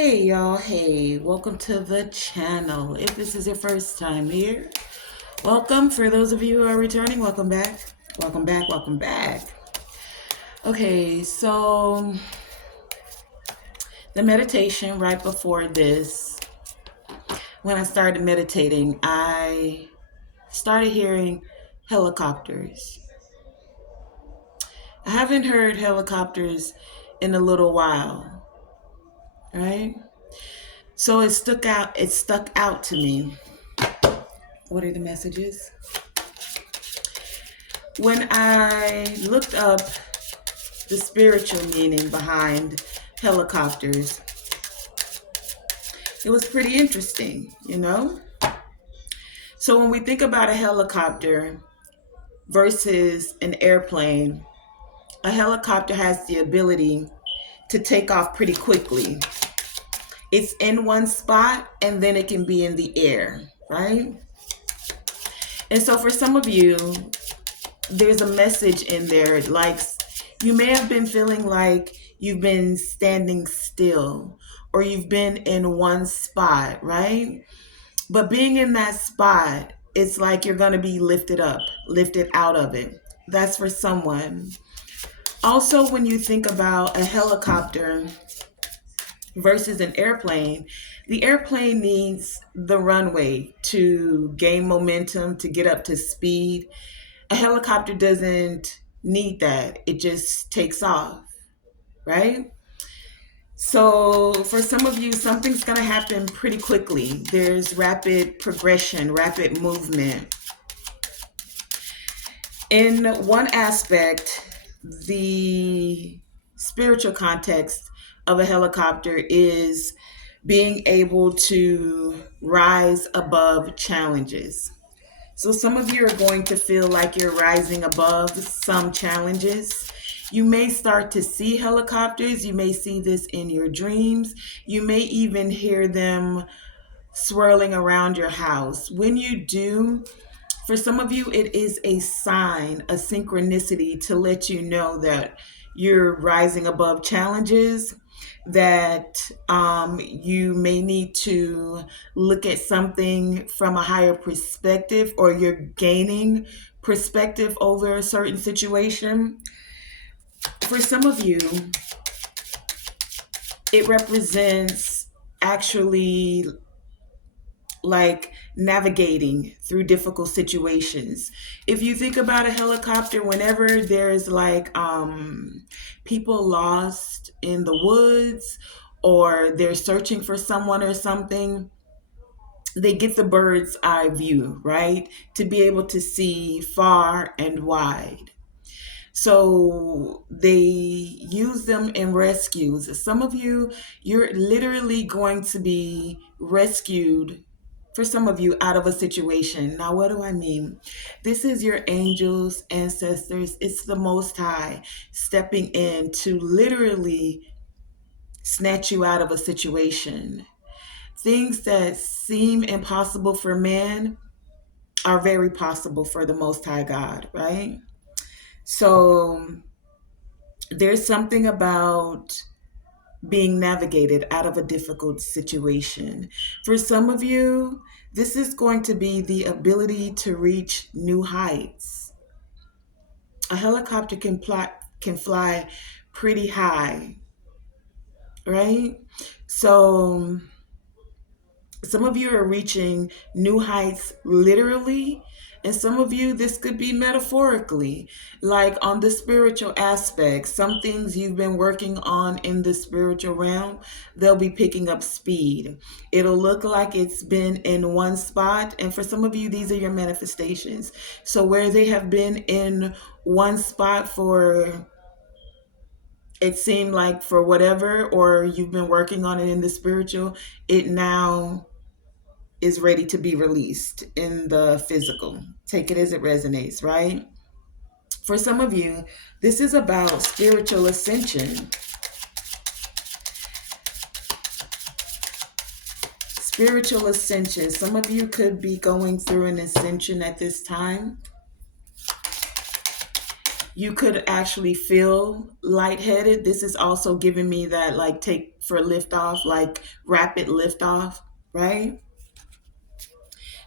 Hey y'all, hey, welcome to the channel. If this is your first time here, welcome. For those of you who are returning, welcome back. Welcome back, welcome back. Okay, so the meditation right before this, when I started meditating, I started hearing helicopters. I haven't heard helicopters in a little while, right? So it stuck out to me. What are the messages? When I looked up the spiritual meaning behind helicopters, it was pretty interesting. So when we think about a helicopter versus an airplane, a helicopter has the ability to take off pretty quickly. It's in one spot and then it can be in the air, right? And so for some of you, there's a message in there, like you may have been feeling like you've been standing still or you've been in one spot, right? But being in that spot, it's like you're going to be lifted up, lifted out of it. That's for someone. Also, when you think about a helicopter versus an airplane, the airplane needs the runway to gain momentum, to get up to speed. A helicopter doesn't need that. It just takes off, right? So for some of you, something's going to happen pretty quickly. There's rapid progression, rapid movement. In one aspect, the spiritual context of a helicopter is being able to rise above challenges. So some of you are going to feel like you're rising above some challenges. You may start to see helicopters. You may see this in your dreams. You may even hear them swirling around your house. When you do, for some of you, it is a sign, a synchronicity to let you know that you're rising above challenges, that you may need to look at something from a higher perspective, or you're gaining perspective over a certain situation. For some of you, it represents actually like navigating through difficult situations. If you think about a helicopter, whenever there's like people lost in the woods or they're searching for someone or something, they get the bird's eye view, right? To be able to see far and wide. So they use them in rescues. Some of you, you're literally going to be rescued, for some of you, out of a situation. Now, what do I mean? This is your angels, ancestors. It's the Most High stepping in to literally snatch you out of a situation. Things that seem impossible for man are very possible for the Most High God, right? So there's something about being navigated out of a difficult situation. For some of you, this is going to be the ability to reach new heights. A helicopter can fly pretty high, right? So some of you are reaching new heights literally, and some of you, this could be metaphorically, like on the spiritual aspect. Some things you've been working on in the spiritual realm, they'll be picking up speed. It'll look like it's been in one spot, and for some of you, these are your manifestations. So where they have been in one spot for, it seemed like for whatever, or you've been working on it in the spiritual, it now is ready to be released in the physical. Take it as it resonates, right? For some of you, this is about spiritual ascension. Spiritual ascension. Some of you could be going through an ascension at this time. You could actually feel lightheaded. This is also giving me that like take for lift off, like rapid lift off, right?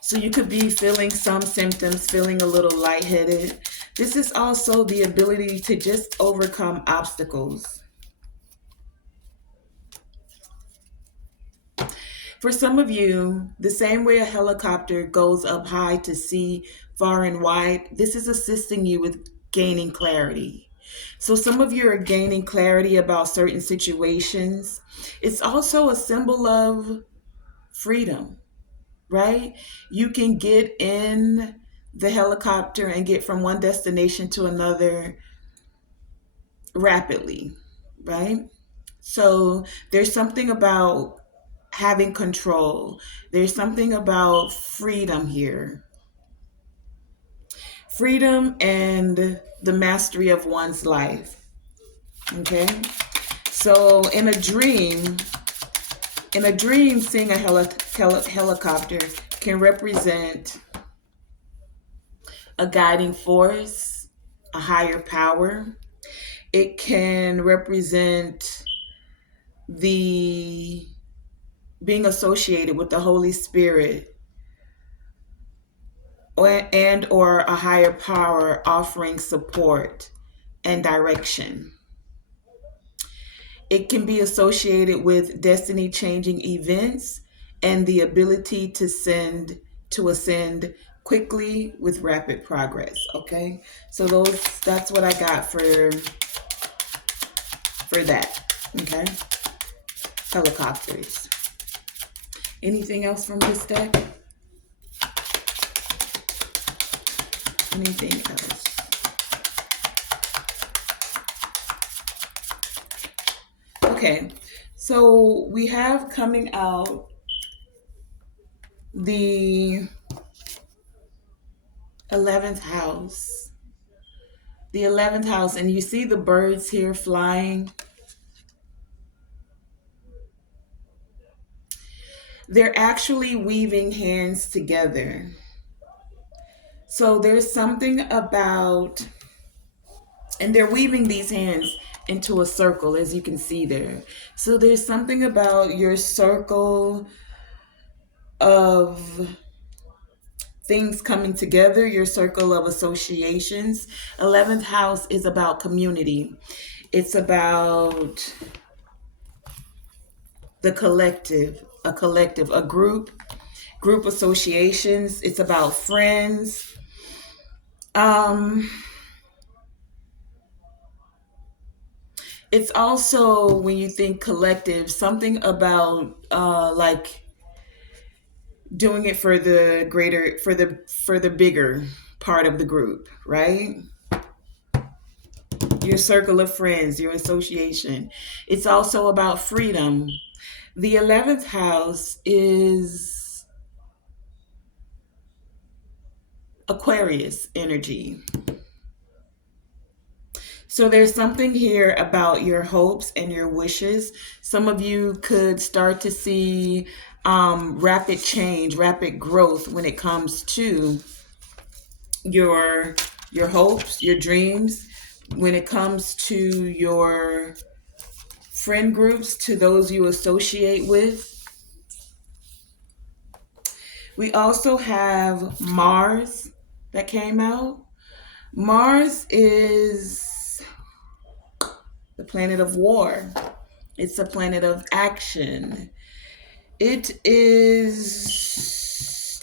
So you could be feeling some symptoms, feeling a little lightheaded. This is also the ability to just overcome obstacles. For some of you, the same way a helicopter goes up high to see far and wide, this is assisting you with gaining clarity. So some of you are gaining clarity about certain situations. It's also a symbol of freedom, right? You can get in the helicopter and get from one destination to another rapidly, right? So there's something about having control. There's something about freedom here. Freedom and the mastery of one's life. Okay? So in a dream, seeing a helicopter can represent a guiding force, a higher power. It can represent the being associated with the Holy Spirit or a higher power offering support and direction. It can be associated with destiny changing events and the ability to ascend quickly with rapid progress. Okay? So that's what I got for that. Okay? Helicopters. Anything else from this deck? Anything else? Okay, so we have coming out the 11th house. The 11th house, and you see the birds here flying. They're actually weaving hands together. So there's something about, and they're weaving these hands into a circle, as you can see there. So there's something about your circle of things coming together, your circle of associations. 11th house is about community. It's about the collective, a group associations. It's about friends. Um, it's also, when you think collective, something about like doing it for the greater, for the bigger part of the group, right? Your circle of friends, your association. It's also about freedom. The 11th house is Aquarius energy. So there's something here about your hopes and your wishes. Some of you could start to see rapid change, rapid growth when it comes to your hopes, your dreams, when it comes to your friend groups, to those you associate with. We also have Mars that came out. Mars is the planet of war. It's a planet of action. It is,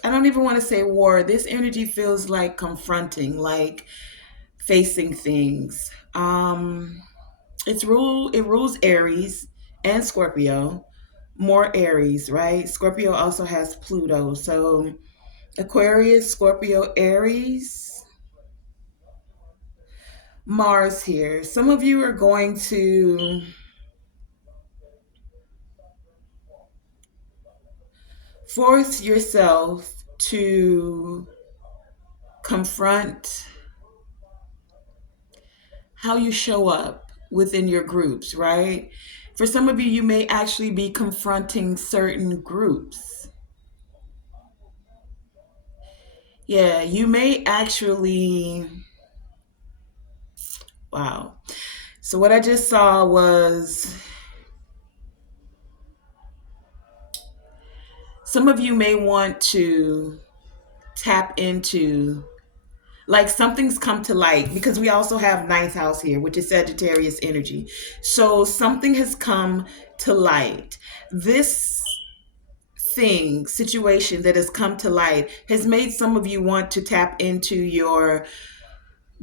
I don't even want to say war. This energy feels like confronting, like facing things. It rules Aries and Scorpio. More Aries, right? Scorpio also has Pluto. So Aquarius, Scorpio, Aries, Mars here. Some of you are going to force yourself to confront how you show up within your groups, right? For some of you, you may actually be confronting certain groups. Yeah, you may actually Wow. So what I just saw was some of you may want to tap into, like, something's come to light, because we also have ninth house here, which is Sagittarius energy. So something has come to light. This situation that has come to light has made some of you want to tap into your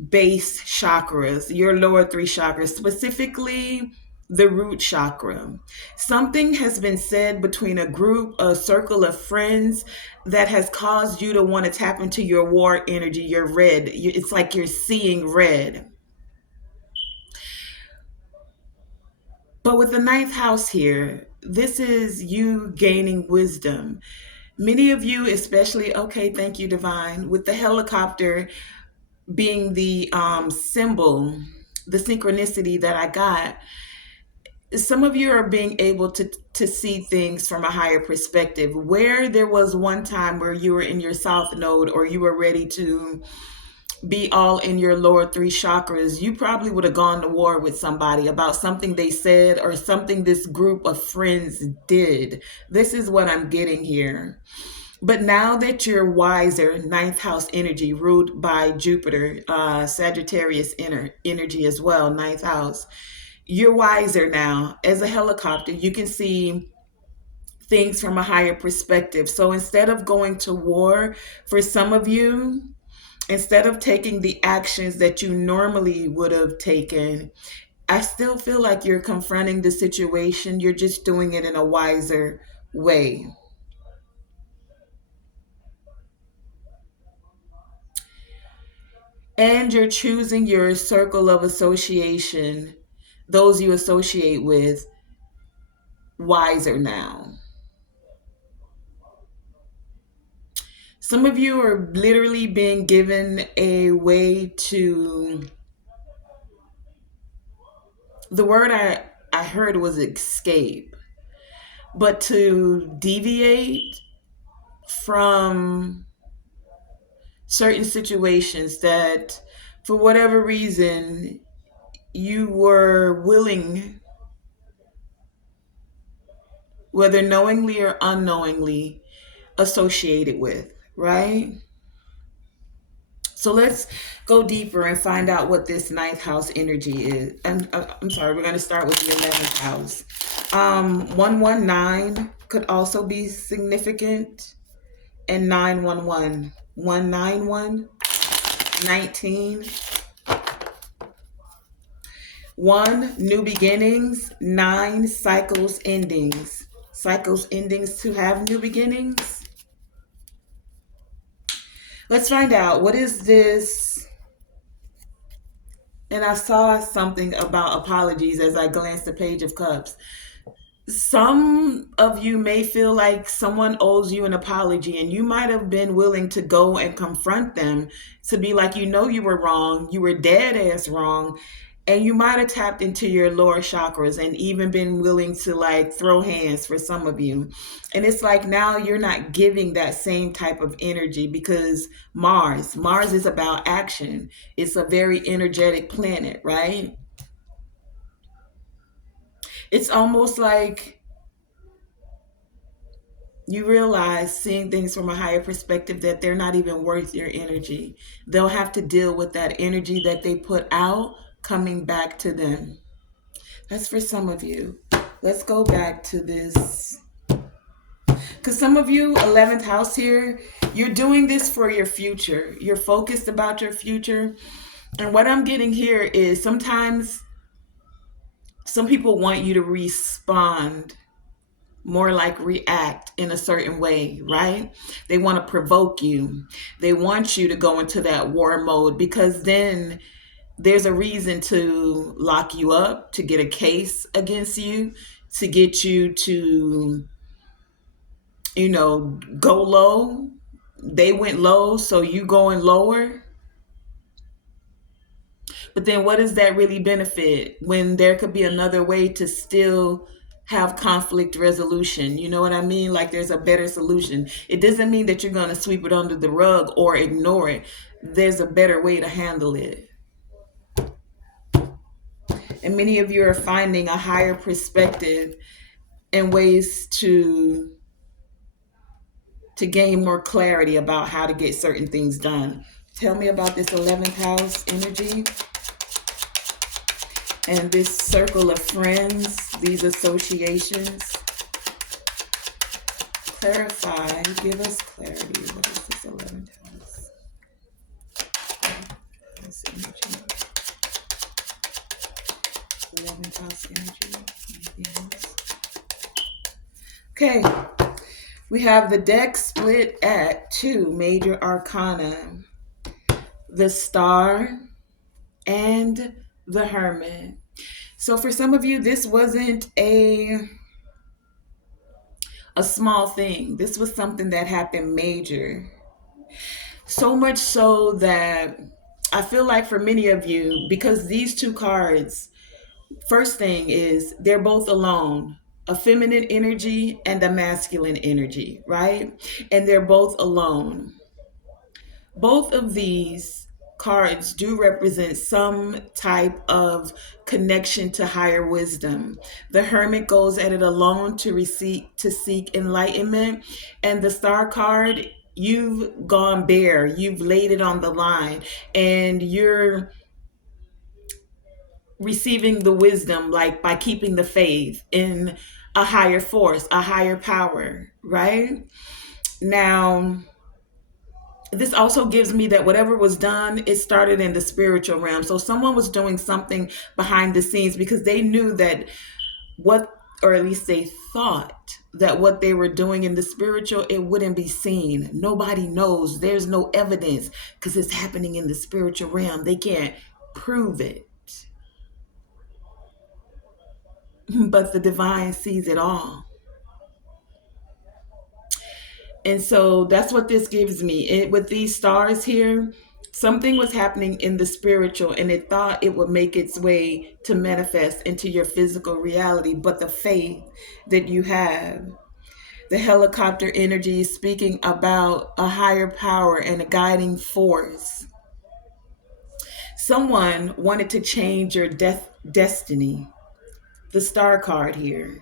base chakras, your lower three chakras, specifically the root chakra. Something has been said between a group, a circle of friends, that has caused you to want to tap into your war energy, your red. It's like you're seeing red. But with the ninth house here, this is you gaining wisdom. Many of you, especially, okay, thank you, Divine, with the helicopter being the symbol, the synchronicity that I got, some of you are being able to see things from a higher perspective. Where there was one time where you were in your south node, or you were ready to be all in your lower three chakras, you probably would have gone to war with somebody about something they said or something this group of friends did. This is what I'm getting here. But now that you're wiser, ninth house energy ruled by Jupiter, Sagittarius energy as well, ninth house, you're wiser now. As a helicopter, you can see things from a higher perspective. So instead of going to war, for some of you, instead of taking the actions that you normally would have taken, I still feel like you're confronting the situation. You're just doing it in a wiser way. And you're choosing your circle of association, those you associate with, wiser now. Some of you are literally being given a way to, the word I heard was escape, but to deviate from certain situations that, for whatever reason, you were willing, whether knowingly or unknowingly, associated with, right? So let's go deeper and find out what this ninth house energy is. And I'm sorry, we're going to start with the 11th house. 119 could also be significant, and 911. 191, 19. 1, new beginnings. 9, cycles endings. Cycles endings to have new beginnings. Let's find out, what is this? And I saw something about apologies as I glanced at the Page of Cups. Some of you may feel like someone owes you an apology, and you might have been willing to go and confront them, to be like, you were wrong, you were dead ass wrong, and you might have tapped into your lower chakras and even been willing to, like, throw hands for some of you. And it's like now you're not giving that same type of energy, because Mars is about action. It's a very energetic planet, right? It's almost like you realize, seeing things from a higher perspective, that they're not even worth your energy. They'll have to deal with that energy that they put out coming back to them. That's for some of you. Let's go back to this. Because some of you, 11th house here, you're doing this for your future. You're focused about your future. And what I'm getting here is, sometimes some people want you to respond more, like react in a certain way, right? They want to provoke you. They want you to go into that war mode, because then there's a reason to lock you up, to get a case against you, to get you to, go low. They went low, so you going lower. But then what does that really benefit, when there could be another way to still have conflict resolution? You know what I mean? Like, there's a better solution. It doesn't mean that you're going to sweep it under the rug or ignore it. There's a better way to handle it. And many of you are finding a higher perspective and ways to gain more clarity about how to get certain things done. Tell me about this 11th house energy and this circle of friends, these associations. Clarify, give us clarity. What is this 11th house? House energy. 11th house energy. Anything else? Okay, we have the deck split at 2 major arcana, the Star and the Hermit. So for some of you, this wasn't a small thing. This was something that happened major. So much so that I feel like for many of you, because these two cards, first thing is they're both alone, a feminine energy and a masculine energy, right? And they're both alone. Both of these cards do represent some type of connection to higher wisdom. The Hermit goes at it alone to seek enlightenment, and the Star card, you've gone bare, you've laid it on the line, and you're receiving the wisdom like by keeping the faith in a higher force, a higher power, right? Now, this also gives me that whatever was done, it started in the spiritual realm. So someone was doing something behind the scenes because they knew that what, or at least they thought that what they were doing in the spiritual, it wouldn't be seen. Nobody knows. There's no evidence because it's happening in the spiritual realm. They can't prove it. But the divine sees it all. And so that's what this gives me. With these stars here, something was happening in the spiritual and it thought it would make its way to manifest into your physical reality. But the faith that you have, the helicopter energy is speaking about a higher power and a guiding force. Someone wanted to change your destiny. The star card here.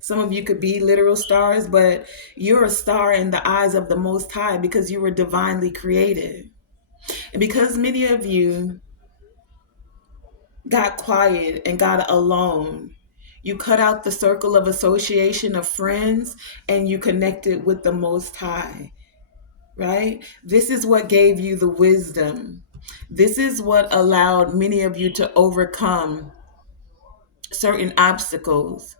Some of you could be literal stars, but you're a star in the eyes of the Most High because you were divinely created. And because many of you got quiet and got alone, you cut out the circle of association of friends and you connected with the Most High, right? This is what gave you the wisdom. This is what allowed many of you to overcome certain obstacles,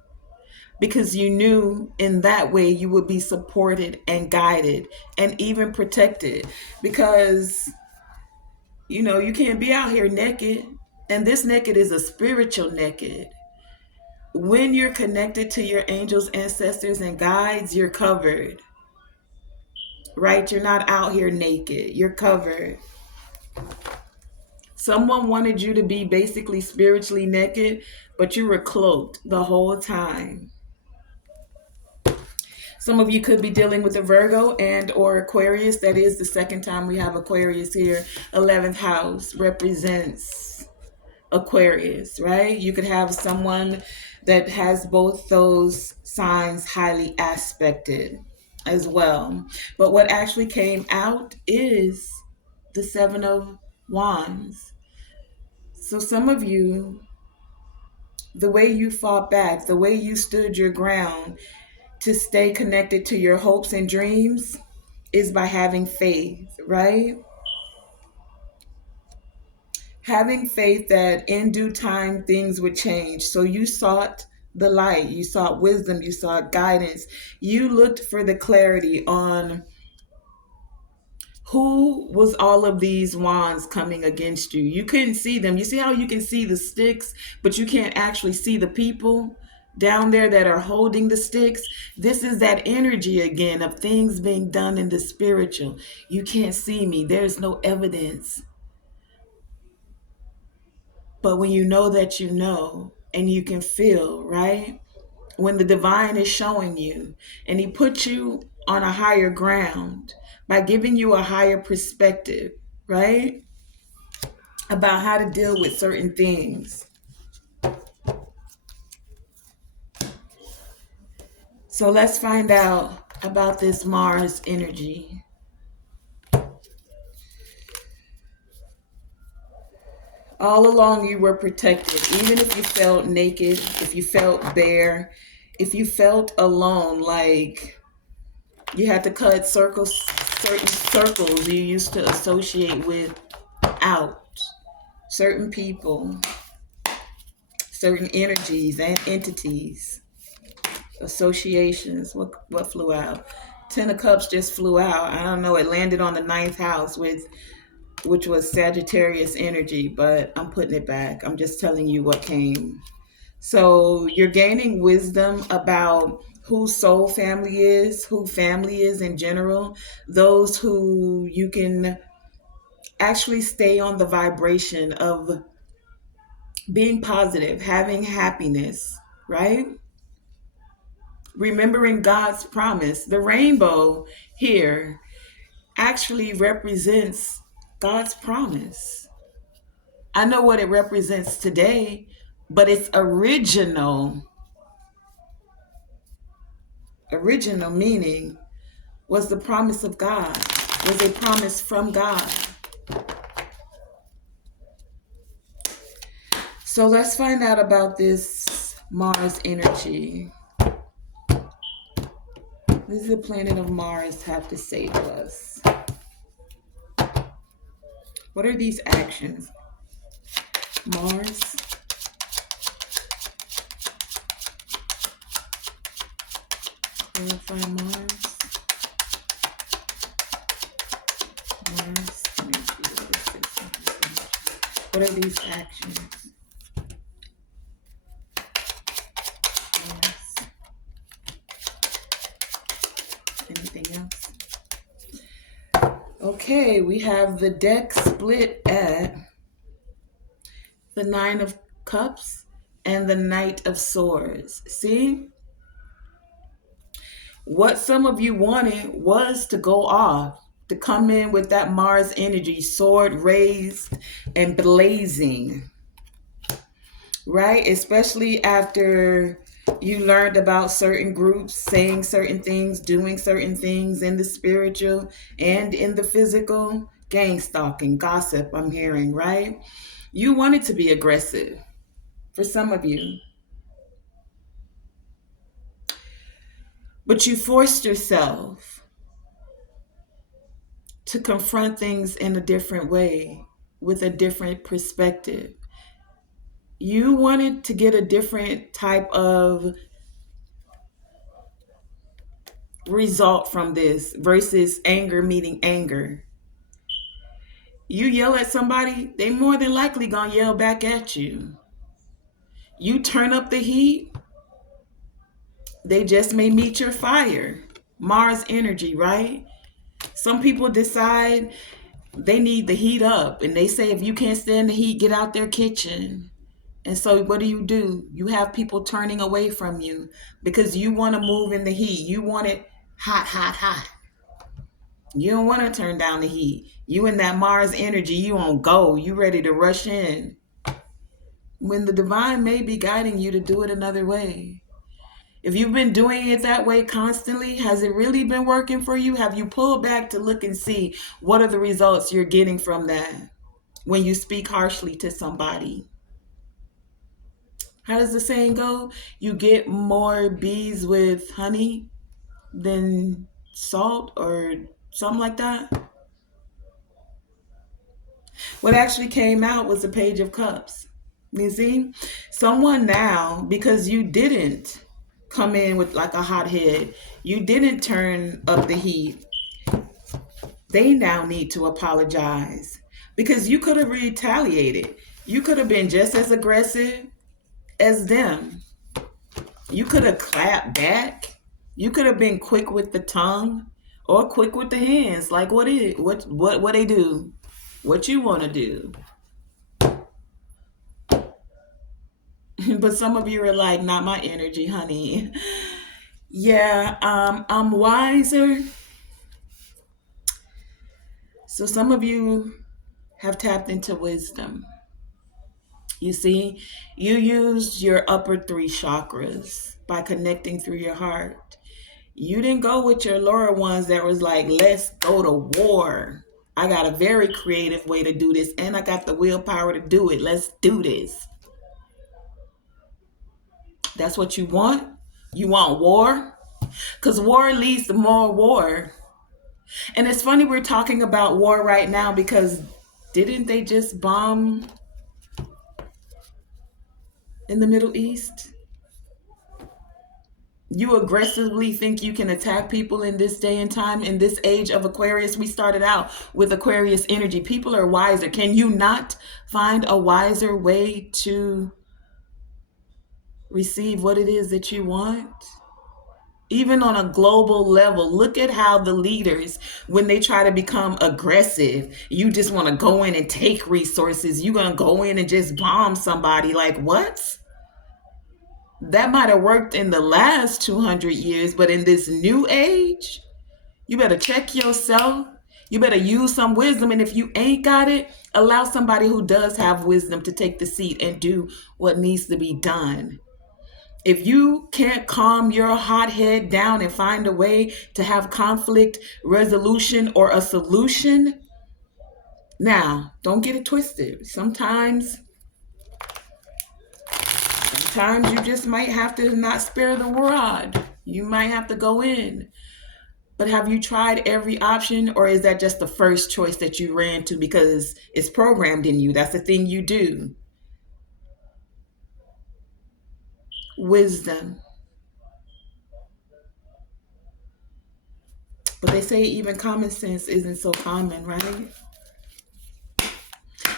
because you knew in that way you would be supported and guided and even protected, because you can't be out here naked, and this naked is a spiritual naked. When you're connected to your angels, ancestors, and guides, you're covered, right? You're not out here naked, you're covered. Someone wanted you to be basically spiritually naked, but you were cloaked the whole time. Some of you could be dealing with a Virgo and or Aquarius. That is the second time we have Aquarius here. 11th house represents Aquarius, right? You could have someone that has both those signs highly aspected as well. But what actually came out is the 7 of Wands. So some of you, the way you fought back, the way you stood your ground to stay connected to your hopes and dreams is by having faith, right? Having faith that in due time things would change. So you sought the light, you sought wisdom, you sought guidance. You looked for the clarity on who was all of these wands coming against you. You couldn't see them. You see how you can see the sticks, but you can't actually see the people down there that are holding the sticks? This is that energy again of things being done in the spiritual. You can't see me. There's no evidence. But when you know that you know, and you can feel, right? When the divine is showing you and he puts you on a higher ground by giving you a higher perspective, right? About how to deal with certain things. So let's find out about this Mars energy. All along, you were protected, even if you felt naked, if you felt bare, if you felt alone, like you had to cut certain circles you used to associate with out, certain people, certain energies and entities, associations. What flew out? Ten of Cups just flew out. I don't know. It landed on the ninth house with which was Sagittarius energy, but I'm putting it back. I'm just telling you what came. So you're gaining wisdom about who soul family is, who family is in general, those who you can actually stay on the vibration of being positive, having happiness, right? Remembering God's promise. The rainbow here actually represents God's promise. I know what it represents today, but its original meaning was the promise of God, was a promise from God. So let's find out about this Mars energy. What does the planet of Mars have to say to us? What are these actions? Mars. Clarify Mars. Mars energy. What are these actions? Mars. Anything else? Okay, we have the deck split at the Nine of Cups and the Knight of Swords. See? What some of you wanted was to go off, to come in with that Mars energy, sword raised and blazing, right? Especially after you learned about certain groups saying certain things, doing certain things in the spiritual and in the physical. Gang stalking, gossip, I'm hearing, right? You wanted to be aggressive for some of you, but you forced yourself to confront things in a different way with a different perspective. You wanted to get a different type of result from this versus anger meeting anger. You yell at somebody, they more than likely gonna yell back at you. You turn up the heat, they just may meet your fire. Mars energy, right? Some people decide they need the heat up and they say if you can't stand the heat, get out their kitchen. And so what do? You have people turning away from you because you want to move in the heat. You want it hot, hot, hot. You don't want to turn down the heat. You in that Mars energy, you on go. You ready to rush in. When the divine may be guiding you to do it another way. If you've been doing it that way constantly, has it really been working for you? Have you pulled back to look and see what are the results you're getting from that when you speak harshly to somebody? How does the saying go? You get more bees with honey than salt or something like that. What actually came out was the Page of Cups. You see? Someone now, because you didn't come in with like a hot head, you didn't turn up the heat, they now need to apologize because you could have retaliated. You could have been just as aggressive as them. You could have clapped back. You could have been quick with the tongue or quick with the hands. Like what they do? What you want to do? But some of you are like, not my energy, honey. Yeah, I'm wiser. So some of you have tapped into wisdom. You see, you used your upper three chakras by connecting through your heart. You didn't go with your lower ones that was like, let's go to war. I got a very creative way to do this, and I got the willpower to do it. Let's do this. That's what you want? You want war? Because war leads to more war. And it's funny we're talking about war right now because didn't they just bomb in the Middle East? You aggressively think you can attack people in this day and time, in this age of Aquarius? We started out with Aquarius energy. People are wiser. Can you not find a wiser way to receive what it is that you want? Even on a global level, look at how the leaders, when they try to become aggressive, you just want to go in and take resources. You're going to go in and just bomb somebody. Like, what? That might have worked in the last 200 years, but in this new age, you better check yourself. You better use some wisdom. And if you ain't got it, allow somebody who does have wisdom to take the seat and do what needs to be done. If you can't calm your hot head down and find a way to have conflict resolution or a solution, now don't get it twisted. Sometimes you just might have to not spare the rod. You might have to go in. But have you tried every option, or is that just the first choice that you ran to because it's programmed in you? That's the thing you do. Wisdom. But they say even common sense isn't so common, right?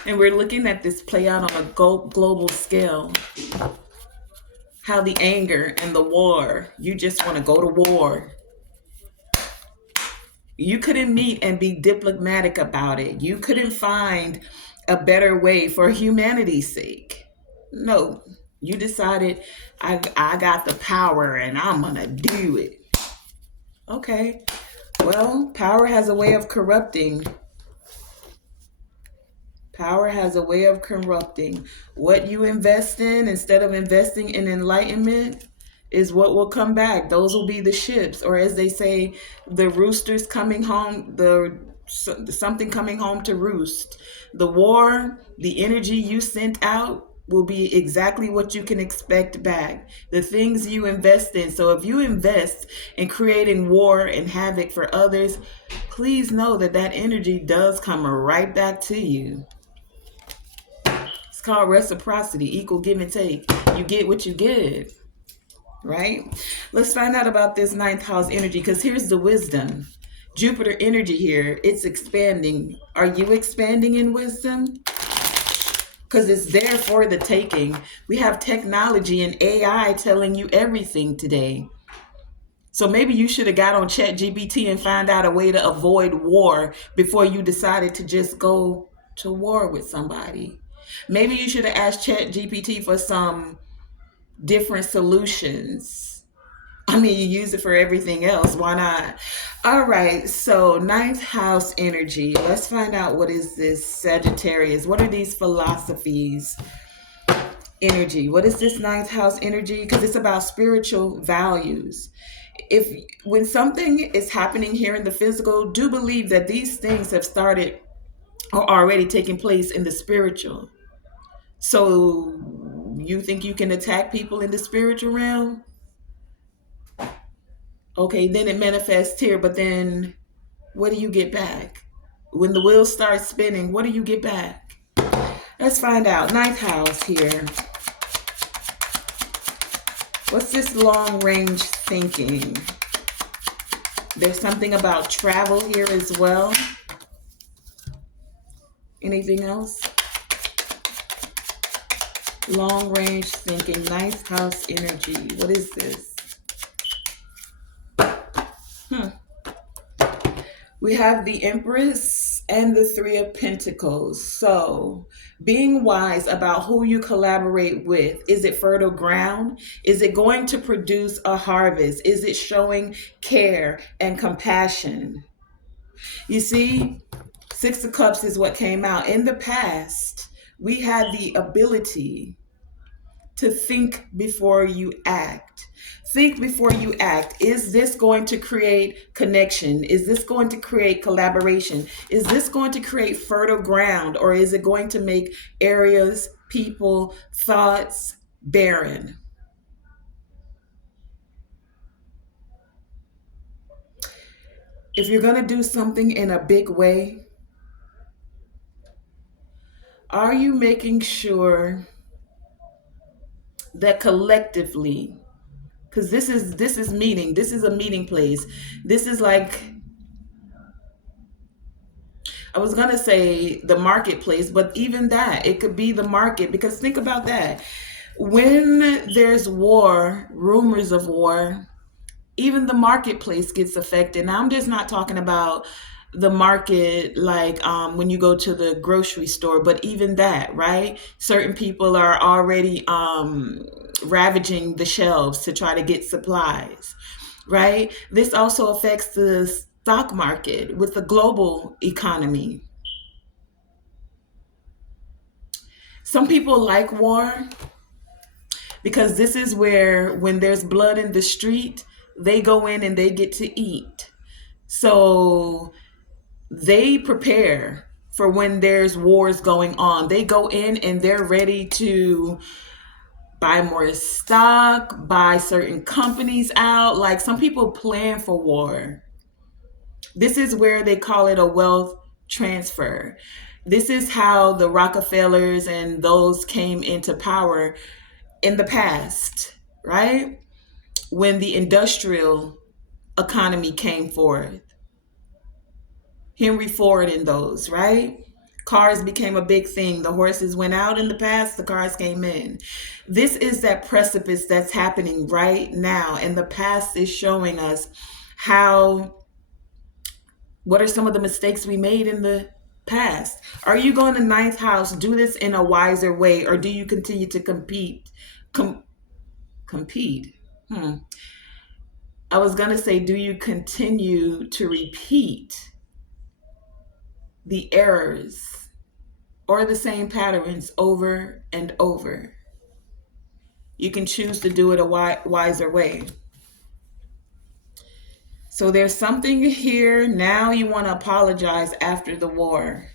And we're looking at this play out on a global scale. How the anger and the war, you just want to go to war. You couldn't meet and be diplomatic about it. You couldn't find a better way for humanity's sake. No, you decided, I got the power and I'm going to do it. Okay, well, power has a way of corrupting. Power has a way of corrupting. What you invest in, instead of investing in enlightenment, is what will come back. Those will be the ships, or as they say, the roosters coming home, something coming home to roost. The war, the energy you sent out will be exactly what you can expect back. The things you invest in. So if you invest in creating war and havoc for others, please know that that energy does come right back to you. It's called reciprocity, equal give and take. You get what you give, right? Let's find out about this ninth house energy, because here's the wisdom. Jupiter energy here, it's expanding. Are you expanding in wisdom? Because it's there for the taking. We have technology and AI telling you everything today. So maybe you should have got on ChatGPT and found out a way to avoid war before you decided to just go to war with somebody. Maybe you should have asked ChatGPT for some different solutions. I mean, you use it for everything else. Why not? All right. So ninth house energy. Let's find out, what is this Sagittarius? What are these philosophies? Energy. What is this ninth house energy? Because it's about spiritual values. If when something is happening here in the physical, do believe that these things have started or already taking place in the spiritual. So you think you can attack people in the spiritual realm? Okay, then it manifests here, but then what do you get back? When the wheels start spinning, what do you get back? Let's find out. Ninth house here. What's this long range thinking? There's something about travel here as well. Anything else? Long range thinking, ninth house energy. What is this? We have the Empress and the Three of Pentacles. So being wise about who you collaborate with. Is it fertile ground? Is it going to produce a harvest? Is it showing care and compassion? You see, Six of Cups is what came out. In the past, we had the ability to think before you act. Think before you act. Is this going to create connection? Is this going to create collaboration? Is this going to create fertile ground? Or is it going to make areas, people, thoughts barren? If you're going to do something in a big way, are you making sure that collectively, because this is meeting, this is a meeting place. This is like, I was gonna say the marketplace, but even that, it could be the market, because think about that. When there's war, rumors of war, even the marketplace gets affected. Now, I'm just not talking about the market like when you go to the grocery store, but even that, right? Certain people are already ravaging the shelves to try to get supplies, right? This also affects the stock market with the global economy. Some people like war because this is where, when there's blood in the street, they go in and they get to eat. So they prepare for when there's wars going on. They go in and they're ready to buy more stock, buy certain companies out. Like, some people plan for war. This is where they call it a wealth transfer. This is how the Rockefellers and those came into power in the past, right? When the industrial economy came forth. Henry Ford and those, right? Cars became a big thing. The horses went out in the past, the cars came in. This is that precipice that's happening right now. And the past is showing us how, what are some of the mistakes we made in the past? Are you going to ninth house? Do this in a wiser way, or do you continue to compete? Compete. I was going to say, do you continue to repeat the errors or the same patterns over and over? You can choose to do it a wiser way. So there's something here. Now you want to apologize after the war.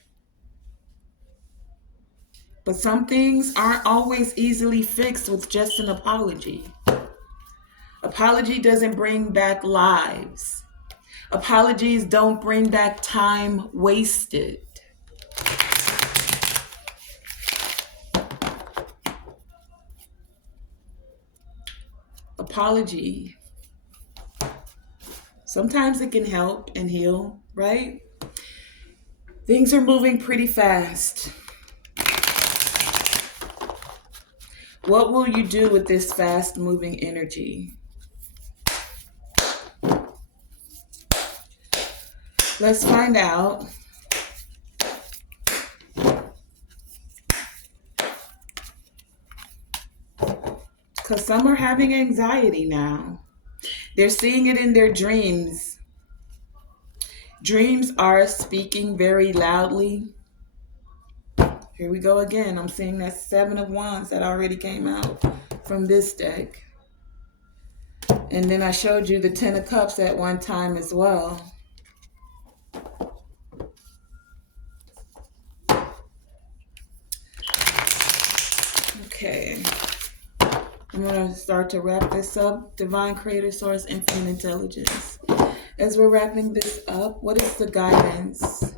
But some things aren't always easily fixed with just an apology. Apology doesn't bring back lives. Apologies don't bring back time wasted. Apology, sometimes it can help and heal, right? Things are moving pretty fast. What will you do with this fast moving energy? Let's find out. Because some are having anxiety now. They're seeing it in their dreams. Dreams are speaking very loudly. Here we go again. I'm seeing that Seven of Wands that already came out from this deck. And then I showed you the Ten of Cups at one time as well. Okay. I'm going to start to wrap this up. Divine Creator, Source, Infinite Intelligence. As we're wrapping this up, what is the guidance?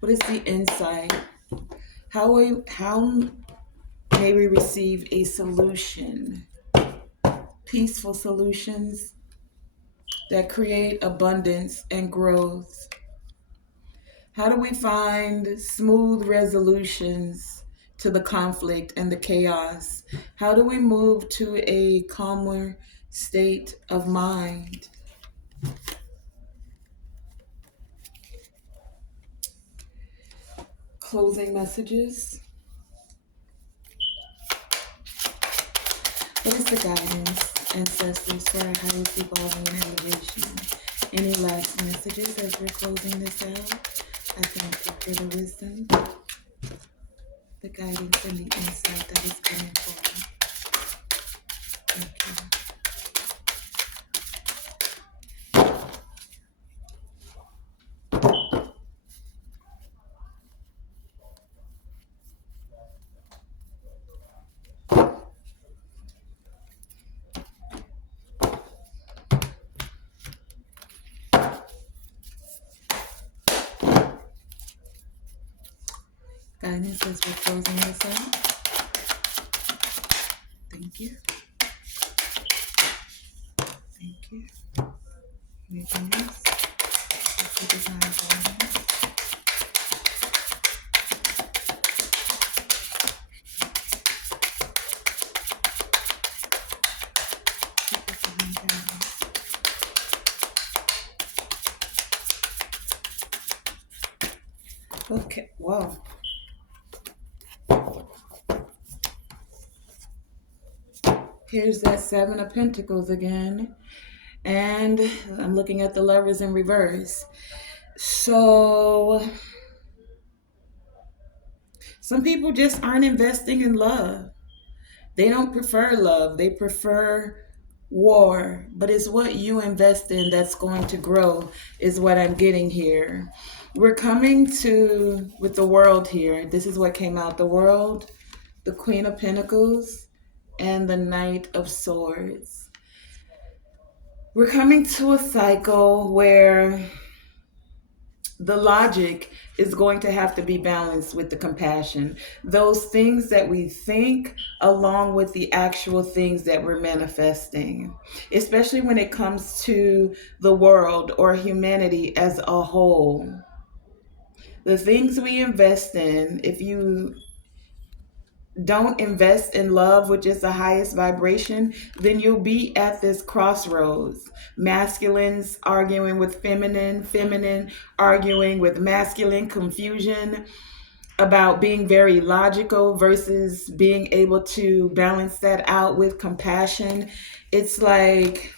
What is the insight? How may we receive a solution? Peaceful solutions that create abundance and growth. How do we find smooth resolutions to the conflict and the chaos? How do we move to a calmer state of mind? Closing messages. What is the guidance, ancestors, for our highest evolving and elevation? Any last messages as we're closing this out? I thank you for the wisdom. the guidance and the insight that is coming forward. Thank you. Guidance as we're closing this out. Thank you. Thank you. Anything else? That's the design guidance. Design guidance. Okay, wow. Here's that Seven of Pentacles again. And I'm looking at the Lovers in reverse. So some people just aren't investing in love. They don't prefer love. They prefer war. But it's what you invest in that's going to grow, is what I'm getting here. We're coming to, with the World here. This is what came out. The World, the Queen of Pentacles, and the Knight of Swords. We're coming to a cycle where the logic is going to have to be balanced with the compassion. Those things that we think along with the actual things that we're manifesting, especially when it comes to the world or humanity as a whole. The things we invest in, if you don't invest in love, which is the highest vibration, then you'll be at this crossroads. Masculines arguing with feminine, feminine arguing with masculine, confusion about being very logical versus being able to balance that out with compassion. It's like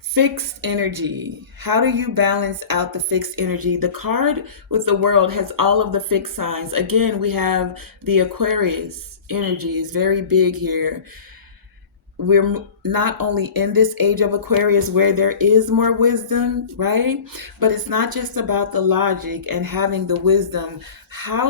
fixed energy. How do you balance out the fixed energy? The card with the World has all of the fixed signs. Again, we have the Aquarius energy is very big here. We're not only in this age of Aquarius where there is more wisdom, right? But it's not just about the logic and having the wisdom. How